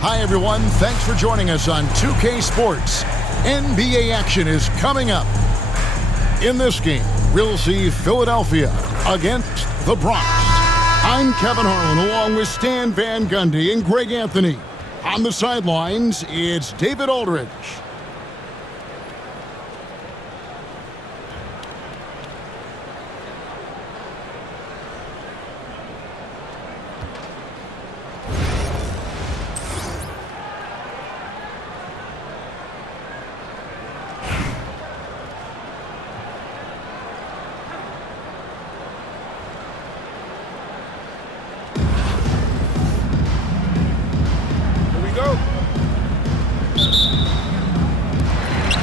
Hi, everyone. Thanks for joining us on 2K Sports. NBA action is coming up. In this game, we'll see Philadelphia against the Bronx. I'm Kevin Harlan along with Stan Van Gundy and Greg Anthony. On the sidelines, it's David Aldridge.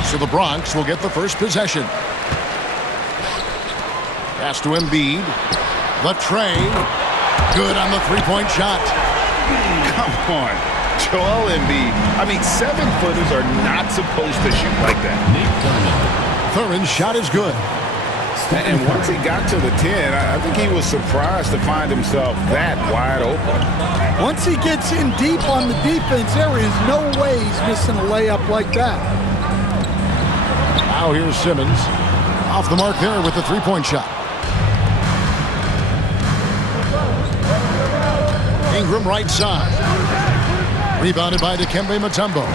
So the Bronx will get the first possession. Pass to Embiid. The tray. Good on the three-point shot. Come on, Joel Embiid. I mean, 7-footers are not supposed to shoot like that. Thurman's shot is good. And once he got to the 10, I think he was surprised to find himself that wide open. Once he gets in deep on the defense, there is no way he's missing a layup like that. Now here's Simmons. Off the mark there with the three-point shot. Ingram right side. Rebounded by Dikembe Mutombo.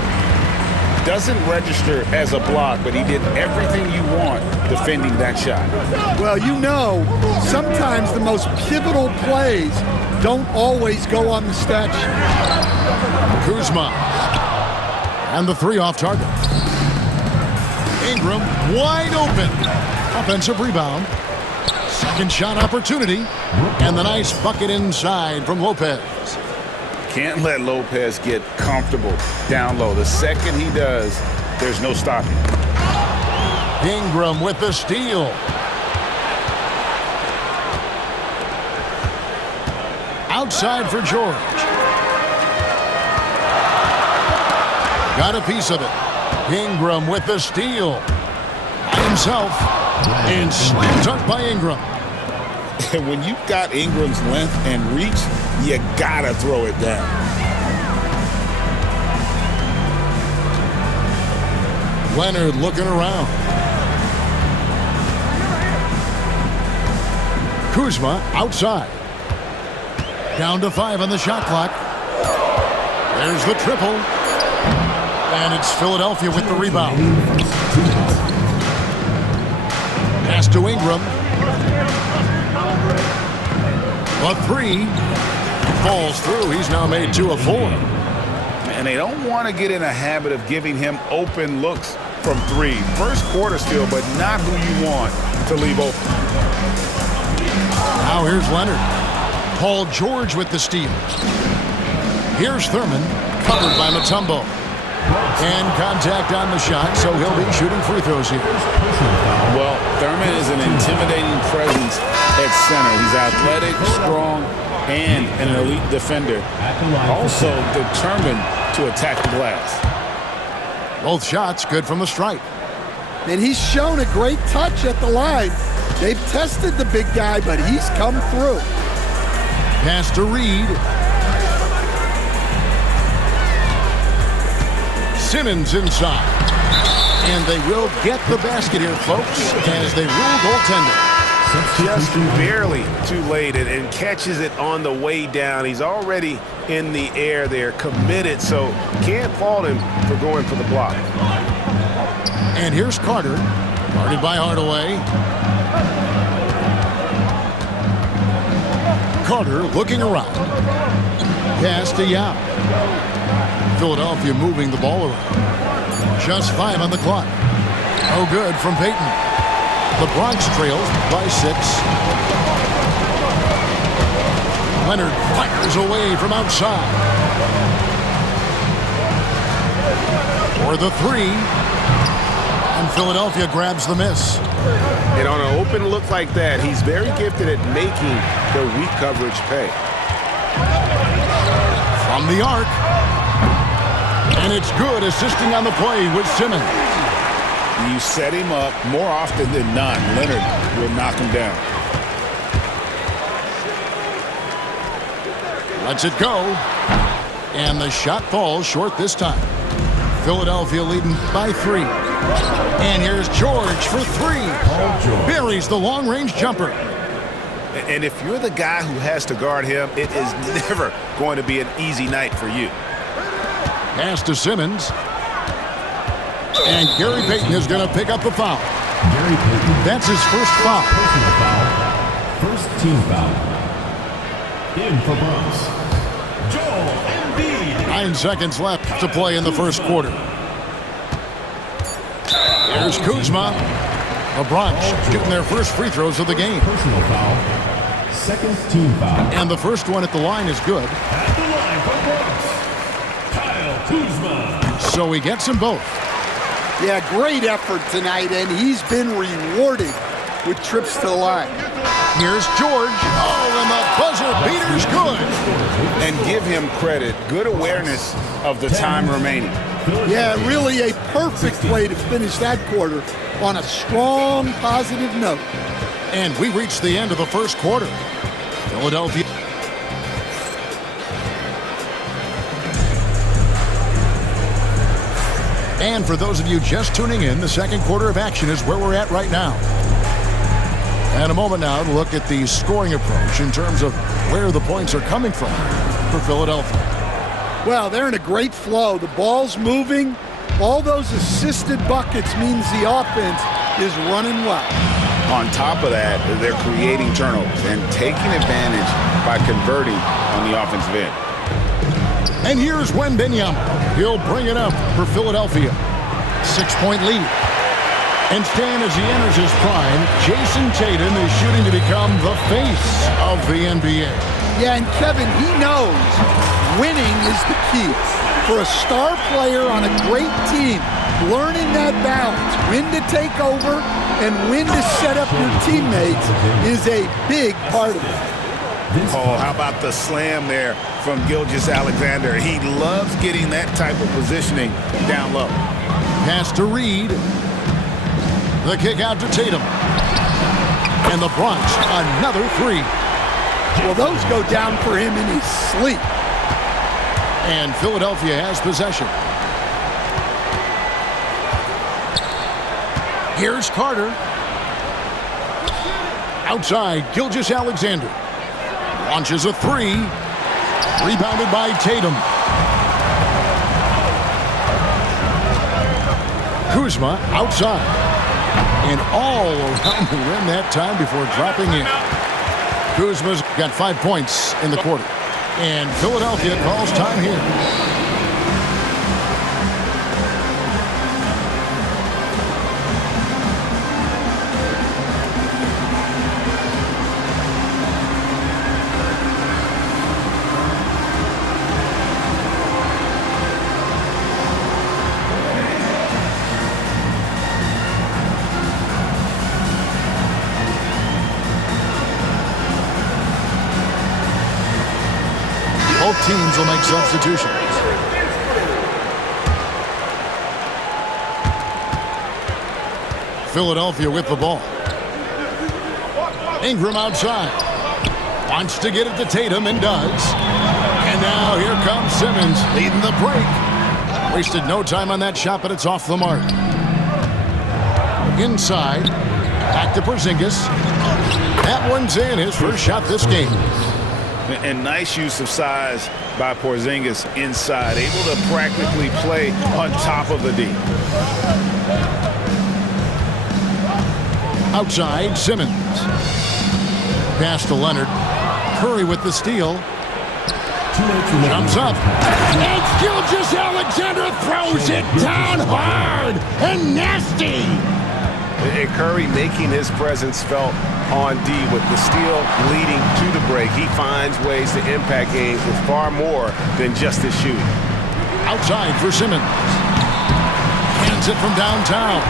Doesn't register as a block, but he did everything you want defending that shot. Well, you know, sometimes the most pivotal plays don't always go on the stat sheet. Kuzma. And the three off target. Ingram wide open. Offensive rebound. Second shot opportunity. And the nice bucket inside from Lopez. Can't let Lopez get comfortable down low. The second he does, there's no stopping. Ingram with the steal. Outside for George. Got a piece of it. Ingram with the steal. By himself. And slam dunk by Ingram. And when you've got Ingram's length and reach, you gotta throw it down. Leonard looking around. Kuzma outside. Down to 5 on the shot clock. There's the triple. And it's Philadelphia with the rebound. Pass to Ingram. A three. Falls through. He's now made 2 of 4. And they don't want to get in a habit of giving him open looks from 3. First quarter still, but not who you want to leave open. Now here's Leonard. Paul George with the steal. Here's Thurman, covered by Mutombo. And contact on the shot, so he'll be shooting free throws here. Well, Thurman is an intimidating presence at center. He's athletic, strong, and an elite defender. Also determined to attack the glass. Both shots good from the stripe. And he's shown a great touch at the line. They've tested the big guy, but he's come through. Pass to Reed. Simmons inside. And they will get the basket here, folks, as they rule goaltender. Just barely too late and catches it on the way down. He's already in the air there, committed, so can't fault him for going for the block. And here's Carter, guarded by Hardaway. Carter looking around. Pass to Yao. Philadelphia moving the ball around. Just 5 on the clock. No good from Payton. The Bronx trails by 6. Leonard fires away from outside. For the 3. And Philadelphia grabs the miss. And on an open look like that, he's very gifted at making the weak coverage pay. From the arc. And it's good, assisting on the play with Simmons. You set him up more often than not. Leonard will knock him down. Lets it go. And the shot falls short this time. Philadelphia leading by 3. And here's George for 3. Buries the long-range jumper. And if you're the guy who has to guard him, it is never going to be an easy night for you. Pass to Simmons. And Gary Payton is going to pick up the foul. Gary Payton. That's his first foul. Personal foul. First team foul. In for Bronx, Joel Embiid. 9 seconds left to play in the first quarter. Here's Kuzma. The Bronx shooting their first free throws of the game. Personal foul. Second team foul. And the first one at the line is good. At the line for Bronx, Kyle Kuzma. So he gets them both. Yeah, great effort tonight, and he's been rewarded with trips to the line. Here's George. Oh, and the buzzer beater's good. And give him credit. Good awareness of the time remaining. Yeah, really a perfect way to finish that quarter on a strong, positive note. And we reached the end of the first quarter. Philadelphia. And for those of you just tuning in, the second quarter of action is where we're at right now. And a moment now to look at the scoring approach in terms of where the points are coming from for Philadelphia. Well, they're in a great flow. The ball's moving. All those assisted buckets means the offense is running well. On top of that, they're creating turnovers and taking advantage by converting on the offensive end. And here's Wembanyama. He'll bring it up for Philadelphia. 6-point lead. And staying as he enters his prime, Jason Tatum is shooting to become the face of the NBA. Yeah, and Kevin, he knows winning is the key. For a star player on a great team, learning that balance, when to take over and when to set up your teammates is a big part of it. Oh, how about the slam there from Gilgeous-Alexander? He loves getting that type of positioning down low. Pass to Reed. The kick out to Tatum. And the Bronx, another 3. Well, those go down for him in his sleep. And Philadelphia has possession. Here's Carter. Outside, Gilgeous-Alexander. Launches a 3. Rebounded by Tatum. Kuzma outside. And all around the rim that time before dropping in. Kuzma's got 5 points in the quarter. And Philadelphia calls time here. Both teams will make substitutions. Philadelphia with the ball. Ingram outside. Wants to get it to Tatum and does. And now here comes Simmons leading the break. Wasted no time on that shot, but it's off the mark. Inside. Back to Porzingis. That one's in, his first shot this game. And nice use of size by Porzingis inside, able to practically play on top of the D. Outside, Simmons. Pass to Leonard. Curry with the steal. Jumps up. And Gilgeous-Alexander throws it down hard and nasty. And Curry making his presence felt on D with the steal leading to the break. He finds ways to impact games with far more than just his shooting. Outside for Simmons. Hands it from downtown.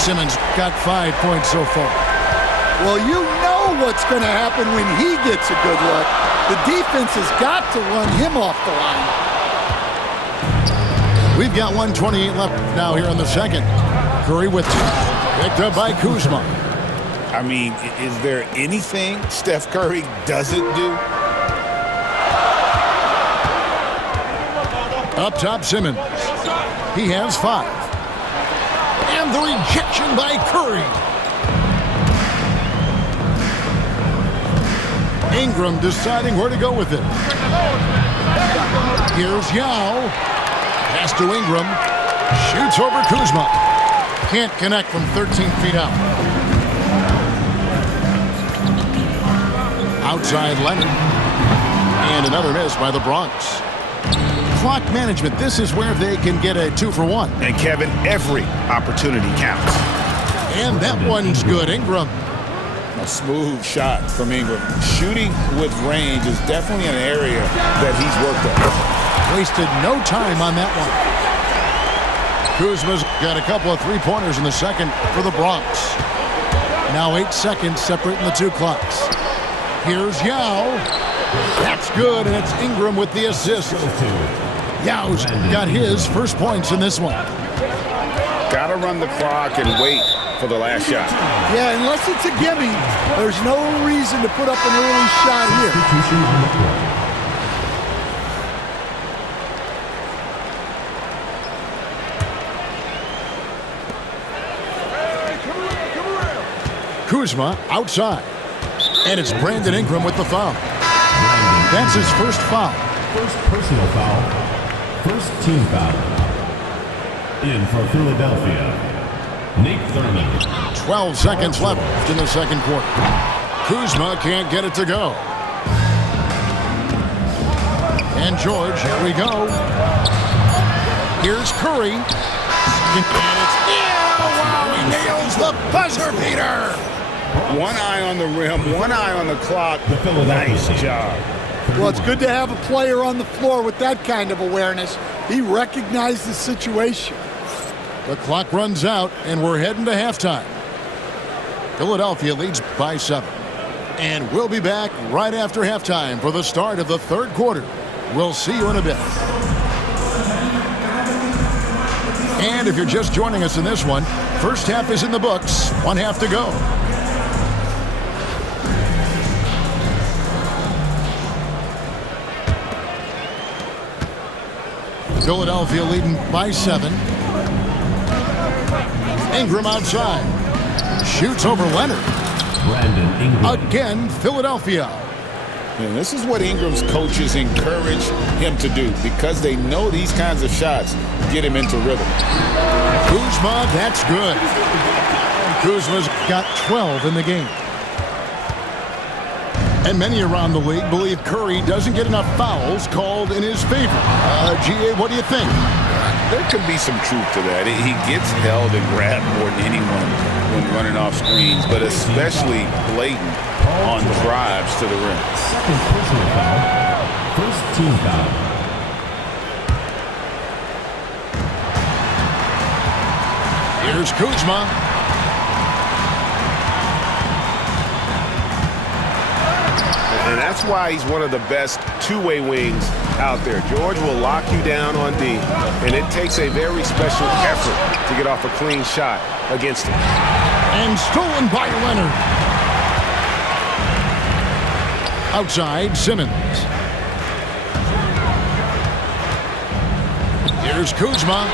Simmons got 5 points so far. Well, you know what's going to happen when he gets a good look. The defense has got to run him off the line. We've got 1:28 left now here in the second. Curry with it. Picked up by Kuzma. I mean, is there anything Steph Curry doesn't do? Up top, Simmons. He has 5. And the rejection by Curry. Ingram deciding where to go with it. Here's Yao. Pass to Ingram. Shoots over Kuzma. Can't connect from 13 feet out. Outside Leonard. And another miss by the Bronx. Clock management. This is where they can get a 2-for-1. And Kevin, every opportunity counts. And that one's good. Ingram. A smooth shot from Ingram. Shooting with range is definitely an area that he's worked on. Wasted no time on that one. Kuzma's got a couple of three-pointers in the second for the Bronx. Now 8 seconds separating the two clocks. Here's Yao. That's good, and it's Ingram with the assist. Yao's got his first points in this one. Got to run the clock and wait for the last shot. Yeah, unless it's a gimme, there's no reason to put up an early shot here. Substitution on the court. Kuzma outside. And it's Brandon Ingram with the foul. That's his first foul. First personal foul. First team foul. In for Philadelphia, Nate Thurman. 12 seconds left in the second quarter. Kuzma can't get it to go. And George, here we go. Here's Curry. And it's wow, he nails the buzzer beater. One eye on the rim, one eye on the clock. Nice job. Well, it's good to have a player on the floor with that kind of awareness. He recognized the situation. The clock runs out, and we're heading to halftime. Philadelphia leads by 7. And we'll be back right after halftime for the start of the third quarter. We'll see you in a bit. And if you're just joining us in this one, first half is in the books, 1 half to go. Philadelphia leading by 7. Ingram outside. Shoots over Leonard. Brandon Ingram. Again, Philadelphia. And this is what Ingram's coaches encourage him to do because they know these kinds of shots get him into rhythm. Kuzma, that's good. Kuzma's got 12 in the game. And many around the league believe Curry doesn't get enough fouls called in his favor. GA, what do you think? There could be some truth to that. He gets held and grabbed more than anyone when running off screens, but especially blatant on drives to the rim. Second personal foul. First team foul. Here's Kuzma. And that's why he's one of the best two-way wings out there. George will lock you down on D, and it takes a very special effort to get off a clean shot against him. And stolen by Leonard. Outside, Simmons. Here's Kuzma.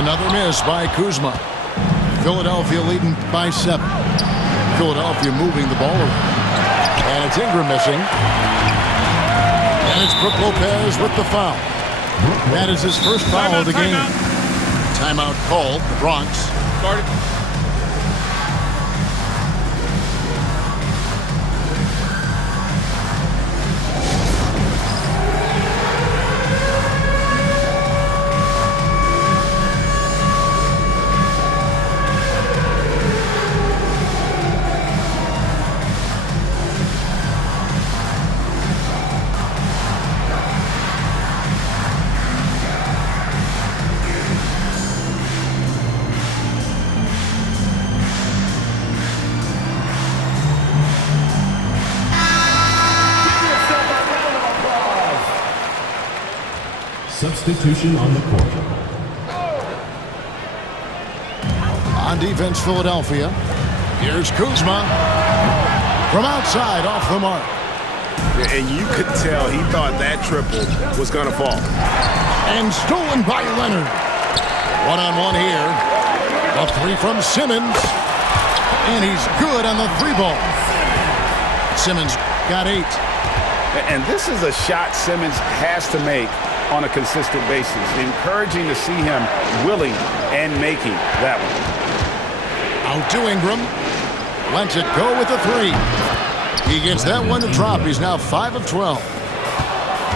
Another miss by Kuzma. Philadelphia leading by 7. Philadelphia moving the ball around. And it's Ingram missing. And it's Brook Lopez with the foul. That is his first foul of the game. Timeout called, the Bronx. Started. Substitution on the court. On defense, Philadelphia. Here's Kuzma. From outside, off the mark. And you could tell he thought that triple was going to fall. And stolen by Leonard. One-on-one here. A three from Simmons. And he's good on the three ball. Simmons got 8. And this is a shot Simmons has to make on a consistent basis. Encouraging to see him willing and making that one. Out to Ingram. Lets it go with a 3. He gets that one to drop. He's now 5 of 12.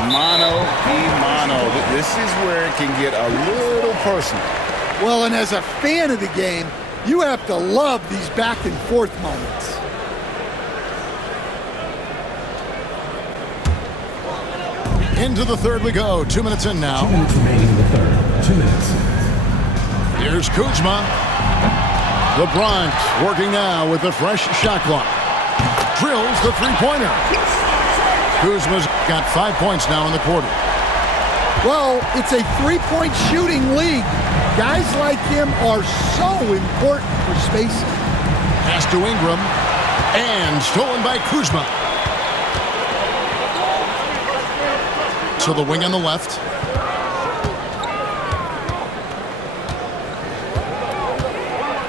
Mano y mano. This is where it can get a little personal. Well, and as a fan of the game, you have to love these back and forth moments. Into the third we go. 2 minutes in now. 2 minutes remaining in the third. 2 minutes. Here's Kuzma. The Bronx working now with the fresh shot clock. Drills the three-pointer. Kuzma's got 5 points now in the quarter. Well, it's a three-point shooting league. Guys like him are so important for spacing. Pass to Ingram. And stolen by Kuzma. So the wing on the left.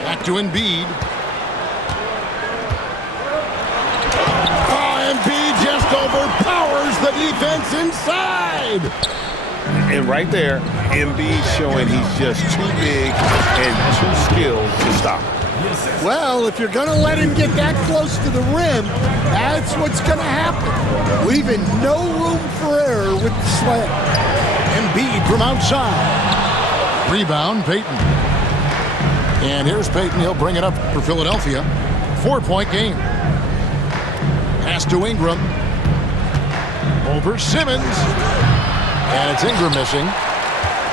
Back to Embiid. Oh, Embiid just overpowers the defense inside. And right there, Embiid showing he's just too big and too skilled to stop. Well, if you're going to let him get that close to the rim, that's what's going to happen. Leaving no room for error with the slam. Embiid from outside. Rebound, Payton. And here's Payton. He'll bring it up for Philadelphia. 4-point game. Pass to Ingram. Over Simmons. And it's Ingram missing.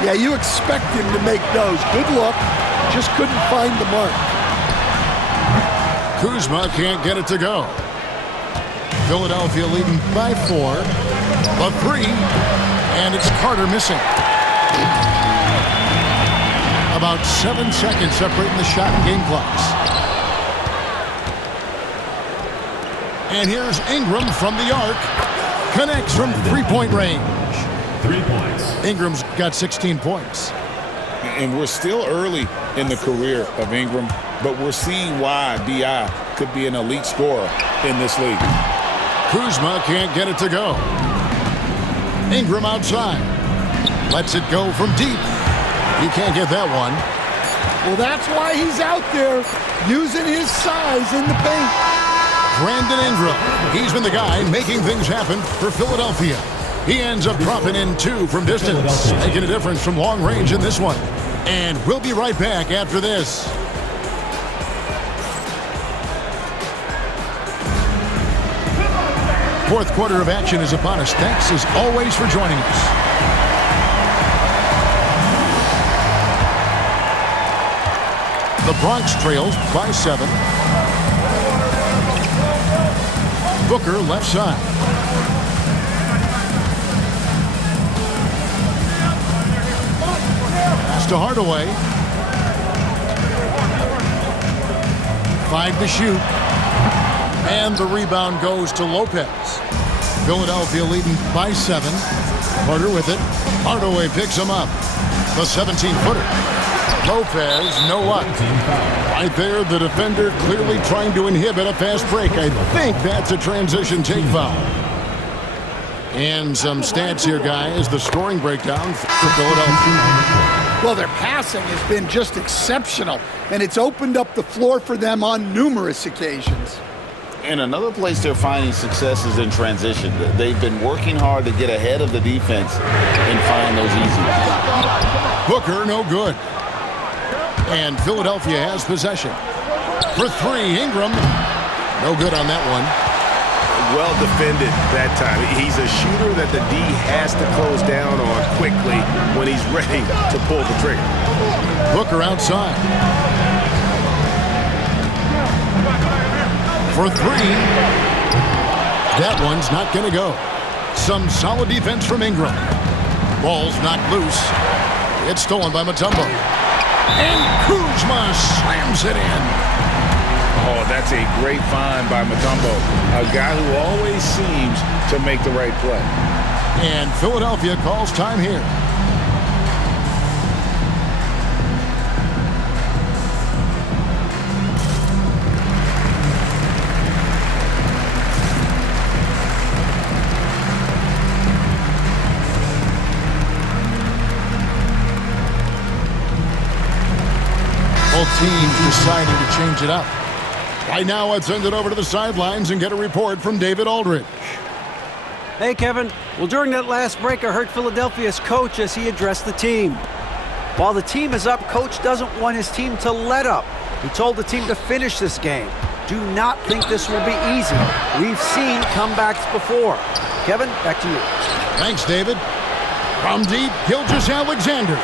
Yeah, you expect him to make those. Good look. Just couldn't find the mark. Kuzma can't get it to go. Philadelphia leading by 4. A 3. And it's Carter missing. About 7 seconds separating the shot and game clocks. And here's Ingram from the arc. Connects from three-point range. 3 points. Ingram's got 16 points. And we're still early in the career of Ingram, but we're seeing why B.I. could be an elite scorer in this league. Kuzma can't get it to go. Ingram outside. Lets it go from deep. He can't get that one. Well, that's why he's out there using his size in the paint. Brandon Ingram. He's been the guy making things happen for Philadelphia. He ends up dropping in 2 from distance, making a difference from long range in this one. And we'll be right back after this. Fourth quarter of action is upon us. Thanks as always for joining us. The Bronx trails by 7. Booker left side. Pass to Hardaway. 5 to shoot. And the rebound goes to Lopez. Philadelphia leading by 7. Carter with it. Hardaway picks him up. The 17-footer. Lopez, no luck. Right there, the defender clearly trying to inhibit a fast break. I think that's a transition take foul. And some stats here, guys. The scoring breakdown for Philadelphia. Well, their passing has been just exceptional, and it's opened up the floor for them on numerous occasions. And another place they're finding success is in transition. They've been working hard to get ahead of the defense and find those easy ones. Booker, no good. And Philadelphia has possession. For 3, Ingram. No good on that one. Well defended that time. He's a shooter that the D has to close down on quickly when he's ready to pull the trigger. Booker outside. For 3. That one's not going to go. Some solid defense from Ingram. Ball's knocked loose. It's stolen by Mutombo. And Kuzma slams it in. Oh, that's a great find by Mutombo, a guy who always seems to make the right play. And Philadelphia calls time here. teams deciding to change it up. Right now, let's send it over to the sidelines and get a report from David Aldridge. Hey, Kevin. Well, during that last break, I heard Philadelphia's coach as he addressed the team. While the team is up, coach doesn't want his team to let up. He told the team to finish this game. Do not think this will be easy. We've seen comebacks before. Kevin, back to you. Thanks, David. From deep, Gilgeous-Alexander.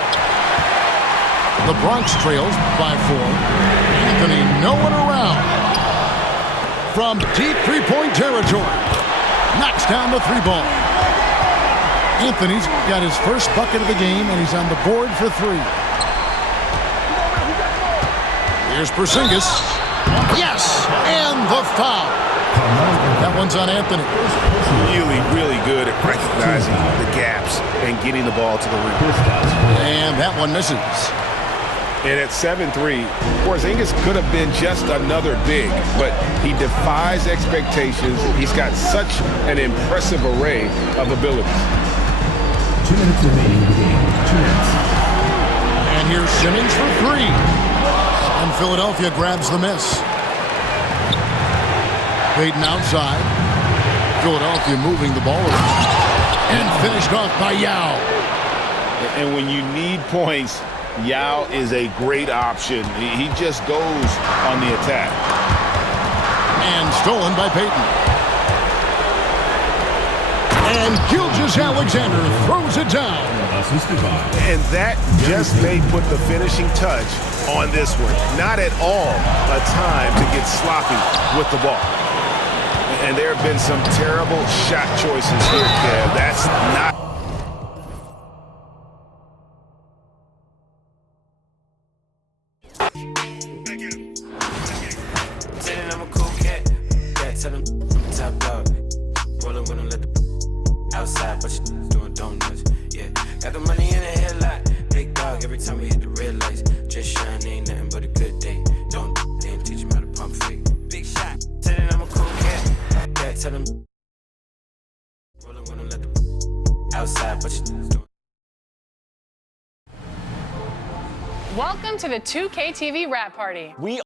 The Bronx trails by 4. Anthony, no one around. From deep three-point territory. Knocks down the 3-ball. Anthony's got his first bucket of the game, and he's on the board for 3. Here's Porzingis. Yes! And the foul. That one's on Anthony. Really, really good at recognizing the gaps and getting the ball to the rim. And that one misses. And at 7-3, Porzingis could have been just another big, but he defies expectations. He's got such an impressive array of abilities. 2 minutes remaining in the game. 2 minutes. And here's Simmons for 3. And Philadelphia grabs the miss. Payton outside. Philadelphia moving the ball around. And finished off by Yao. And when you need points, Yao is a great option. He just goes on the attack. And stolen by Payton. And Gilgeous-Alexander throws it down. Assisted by. And that just may put the finishing touch on this one. Not at all a time to get sloppy with the ball. And there have been some terrible shot choices here, Kev. That's not... I'm a cool cat. Yeah, tell him I'm top dog. Rollin' with him, let the outside, but you doing donuts. Yeah, got the money in the headlight. Big dog every time we hit the red lights. Just shine, ain't nothing but a good day. Don't teach him how to pump fake. Big shot. Tell him I'm a cool cat. Yeah, tell him rollin' with him, let the outside, but you doing. Welcome to the 2K TV Wrap Party. We